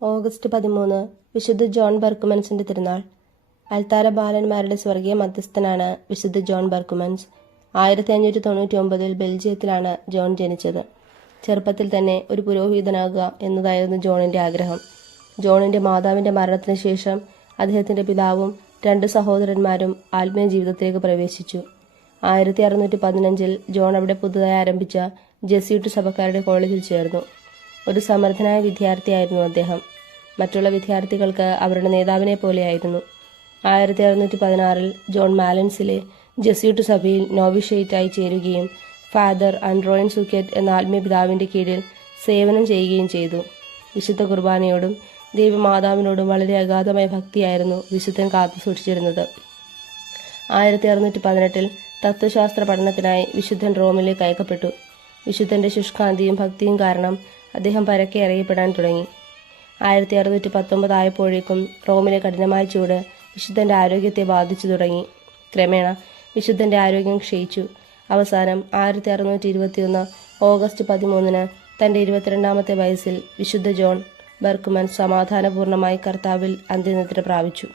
August 13 വിശുദ്ധ John ബർക്കുമൻസിന്റെ തിരുനാൾ. അൽത്താര ബാലന്മാരുടെ സ്വർഗീയ മധ്യസ്ഥനാണ് വിശുദ്ധ ജോൺ ബർക്കുമൻസ്. 1599 ബെൽജിയത്തിലാണ് ജോൺ ജനിച്ചത്. ചെറുപ്പത്തിൽ തന്നെ ഒരു പുരോഹിതനാകുക എന്നതായിരുന്നു ജോണിന്റെ ആഗ്രഹം. ജോണിന്റെ മാതാവിന്റെ മരണത്തിന് ശേഷം അദ്ദേഹത്തിന്റെ പിതാവും 2 സഹോദരന്മാരും ആത്മീയ ജീവിതത്തിലേക്ക് പ്രവേശിച്ചു. 1615 ജോൺ അവിടെ പുതുതായി ആരംഭിച്ച ജെസ്യൂട്ട് സഭക്കാരുടെ കോളേജിൽ ചേർന്നു. ഒരു സമർത്ഥനായ വിദ്യാർത്ഥിയായിരുന്നു അദ്ദേഹം. മറ്റുള്ള വിദ്യാർത്ഥികൾക്ക് അവരുടെ നേതാവിനെ പോലെയായിരുന്നു. 1616 ജോൺ മാലൻസിലെ ജെസ്യൂട്ട് സഭയിൽ നോവിഷ്യേറ്റായി ചേരുകയും ഫാദർ ആൻഡ്രോയിൻ സുക്കറ്റ് എന്ന ആത്മീയ പിതാവിന്റെ കീഴിൽ സേവനം ചെയ്യുകയും ചെയ്തു. വിശുദ്ധ കുർബാനയോടും ദൈവമാതാവിനോടും വളരെ അഗാധമായ ഭക്തിയായിരുന്നു വിശുദ്ധൻ കാത്തു സൂക്ഷിച്ചിരുന്നത്. 1618 തത്വശാസ്ത്ര പഠനത്തിനായി വിശുദ്ധൻ റോമിലേക്ക് അയക്കപ്പെട്ടു. വിശുദ്ധന്റെ ശുഷ്കാന്തിയും ഭക്തിയും കാരണം അദ്ദേഹം പരക്കെ അറിയപ്പെടാൻ തുടങ്ങി. 1619 ആയപ്പോഴേക്കും റോമിലെ കഠിനമായ ചൂട് വിശുദ്ധന്റെ ആരോഗ്യത്തെ ബാധിച്ചു തുടങ്ങി. ക്രമേണ വിശുദ്ധന്റെ ആരോഗ്യം ക്ഷയിച്ചു. അവസാനം 1621 ഓഗസ്റ്റ് 13 തന്റെ 22ാമത്തെ വയസ്സിൽ വിശുദ്ധ ജോൺ ബർക്കുമൻസ് സമാധാനപൂർണമായി കർത്താവിൽ അന്ത്യനിദ്ര പ്രാപിച്ചു.